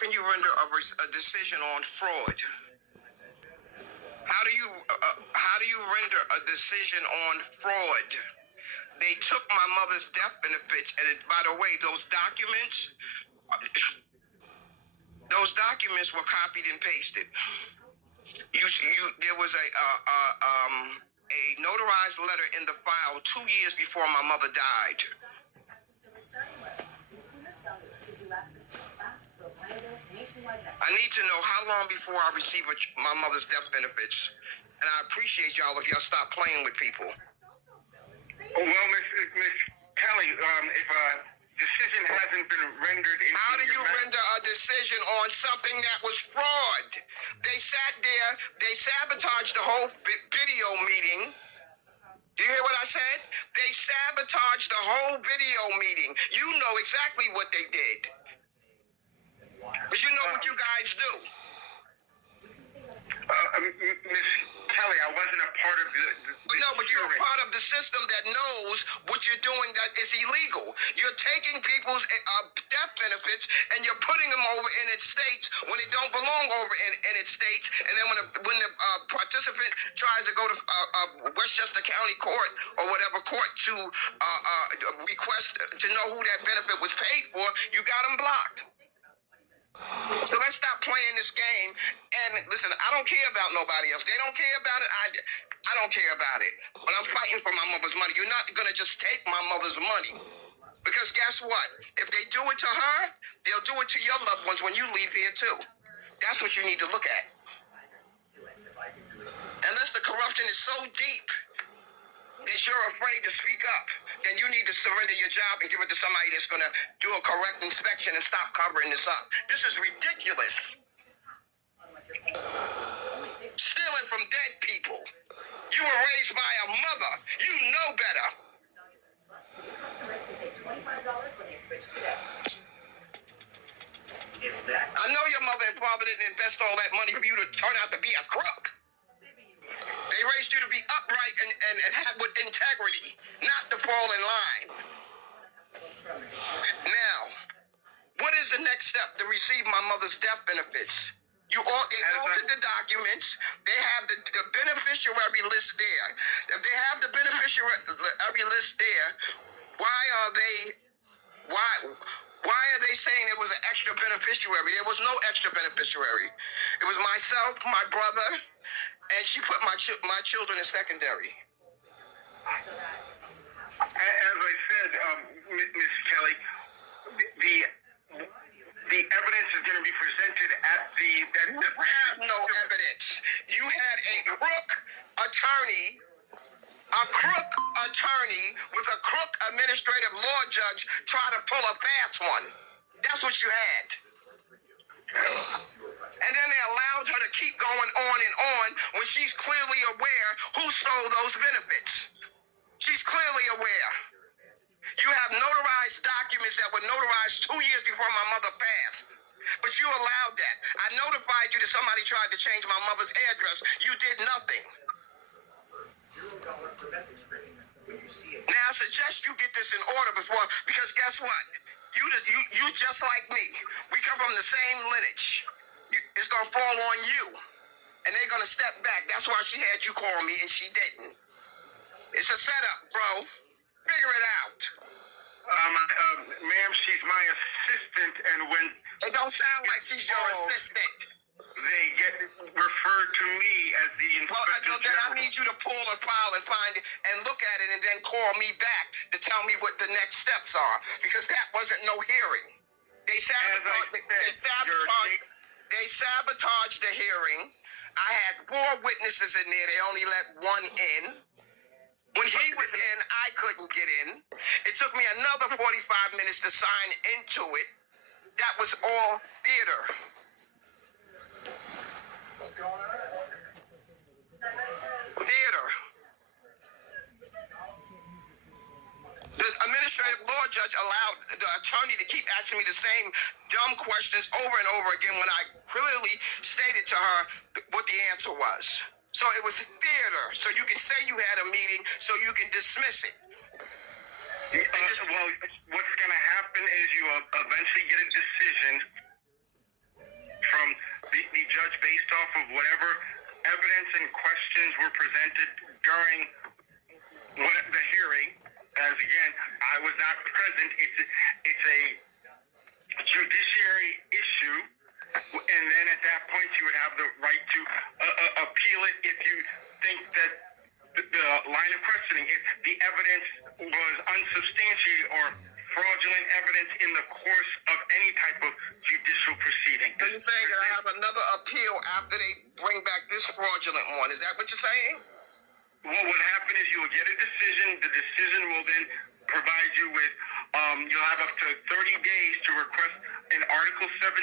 can you render a decision on fraud? How do you render a decision on fraud? They took my mother's death benefits, and by the way, those documents were copied and pasted. There was a notarized letter in the file 2 years before my mother died. I need to know how long before I receive my mother's death benefits, and I appreciate y'all if y'all stop playing with people. Well, Miss Kelly, if a decision hasn't been rendered, how do you render a decision on something that was fraud? They sat there, they sabotaged the whole video meeting. Do you hear what I said? They sabotaged the whole video meeting. You know exactly what they did. But you know what you guys do. Miss Kelly, I wasn't a part of but you're a part of the system that knows what you're doing that is illegal. You're taking people's death benefits and you're putting them over in its states when it don't belong over in its states. And then when the participant tries to go to Westchester County Court or whatever court to request to know who that benefit was paid for, you got them blocked. So let's stop playing this game. And listen, I don't care about nobody else. They don't care about it. I don't care about it. But I'm fighting for my mother's money. You're not going to just take my mother's money. Because guess what? If they do it to her, they'll do it to your loved ones when you leave here too. That's what you need to look at. Unless the corruption is so deep that you're afraid to speak up, then you need to surrender your job and give it to somebody that's going to do a correct inspection and stop covering this up. This is ridiculous. Stealing from dead people. You were raised by a mother. You know better. I know your mother and father didn't invest all that money for you to turn out to be a crook. They raised you to be upright and have with integrity, not to fall in line. Now, what is the next step to receive my mother's death benefits? They altered the documents. They have the beneficiary list there. If they have the beneficiary list there, why are they saying there was an extra beneficiary? There was no extra beneficiary. It was myself, my brother, and she put my children in secondary. As I said, Ms. Kelly, the evidence is going to be presented at the... You have no evidence. You had a crook attorney with a crook administrative law judge try to pull a fast one. That's what you had. And then they allowed her to keep going on and on when she's clearly aware who stole those benefits. She's clearly aware. You have notarized documents that were notarized 2 years before my mother passed. But you allowed that. I notified you that somebody tried to change my mother's address. You did nothing. Now I suggest you get this in order because guess what? You just like me. We come from the same lineage. It's going to fall on you. And they're going to step back. That's why she had you call me and she didn't. It's a setup, bro. Figure it out. Ma'am, she's my assistant, and when... It don't sound like she's your assistant. They get referred to me as the inspector general. Then I need you to pull a file and find it and look at it and then call me back to tell me what the next steps are. Because that wasn't no hearing. They sabotaged the hearing. I had 4 witnesses in there. They only let 1 in. When he was in, I couldn't get in. It took me another 45 minutes to sign into it. That was all theater. What's going on? Theater. The administrative law judge allowed the attorney to keep asking me the same dumb questions over and over again when I clearly stated to her what the answer was. So it was theater. So you can say you had a meeting so you can dismiss it. Well, what's going to happen is you will eventually get a decision whatever evidence and questions were presented during the hearing, as again, I was not present. It's a judiciary issue, and then at that point you would have the right to appeal it if you think that the line of questioning, if the evidence was unsubstantiated or fraudulent evidence in the course of any type of judicial proceeding. So you're saying that I have another appeal after they bring back this fraudulent one? Is that what you're saying? What would happen is you will get a decision. The decision will then provide you with, you'll have up to 30 days to request an Article 78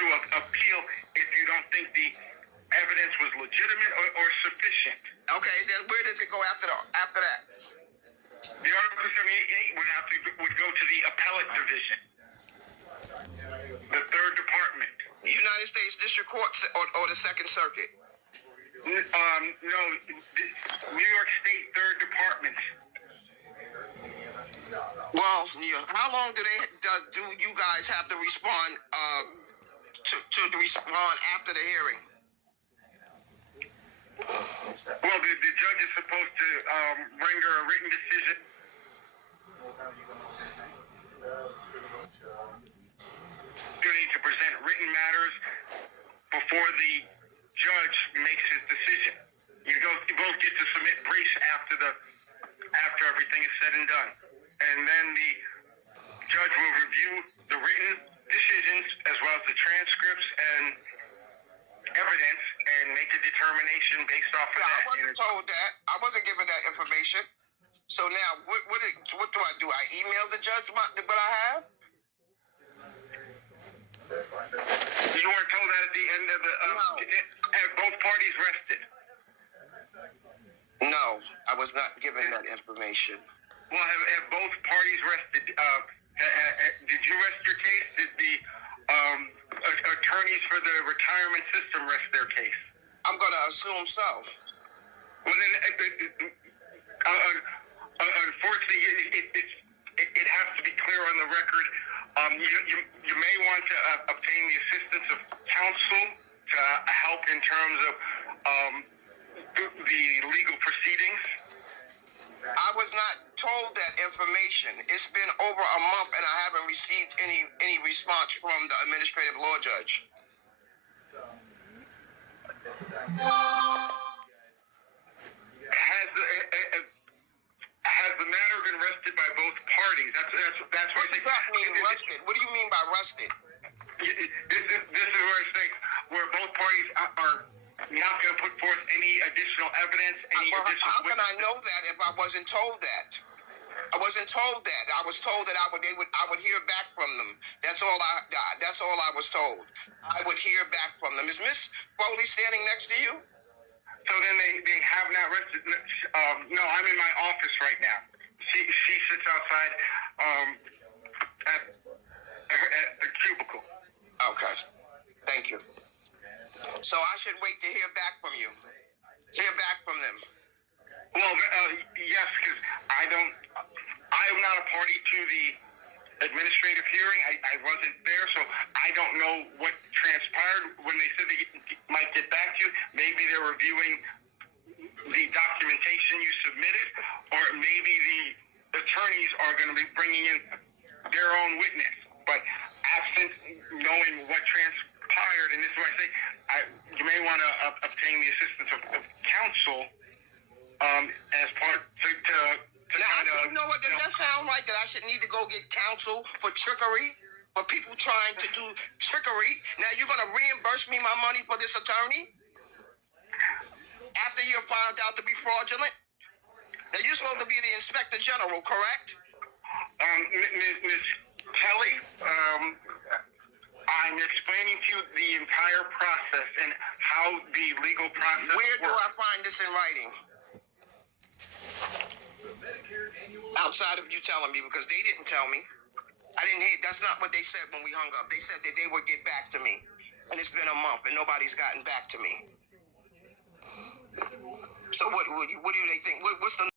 to appeal if you don't think the evidence was legitimate or sufficient. Okay, then where does it go after that? The Article 78 would go to the appellate division, the third department. United States District Court or the Second Circuit? No, New York State third department. Well, yeah. How long do you guys have to respond to respond after the hearing? Well, the judge is supposed to render a written decision. You need to present written matters before the judge makes his decision. You both get to submit briefs after everything is said and done, and then the judge will review the written decisions as well as the transcripts and evidence and make a determination based off of that. I wasn't told that. I wasn't given that information. So now, what do I do? I email the judge what I have? You weren't told that at the end of the... No. Have both parties rested? No, I was not given that information. Well, have both parties rested? Did you rest your case? Did the attorneys for the retirement system rest their case? I'm going to assume so. Well, then, unfortunately, it has to be clear on the record. You may want to obtain the assistance of counsel to help in terms of the legal proceedings. I was not told that information. It's been over a month and I haven't received any response from the administrative law judge. Has the matter been rested by both parties? That's What does that mean, rested? What do you mean by rested? This is where I think where both parties are not going to put forth any additional evidence, How can I know that if I wasn't told that? I wasn't told that. I was told that I would hear back from them. That's all I was told. I would hear back from them. Is Miss Foley standing next to you? So then they have not rested. No, I'm in my office right now. She sits outside at the cubicle. Okay. Thank you. So I should wait to hear back from you. Hear back from them. Well, yes, because I am not a party to the administrative hearing. I wasn't there, so I don't know what transpired when they said they might get back to you. Maybe they're reviewing the documentation you submitted, or maybe the attorneys are going to be bringing in their own witness. But absent knowing what transpired, and this is why I say you may want to obtain the assistance of counsel as part to Now, you know what? Does that sound right that I should need to go get counsel for trickery? For people trying to do trickery? Now you're going to reimburse me my money for this attorney? After you're found out to be fraudulent? Now you're supposed to be the Inspector General, correct? Ms. Kelly, I'm explaining to you the entire process and how the legal process works. Where do I find this in writing? Outside of you telling me, because they didn't tell me. I didn't hear. That's not what they said when we hung up. They said that they would get back to me. And it's been a month and nobody's gotten back to me. So what do they think? What's the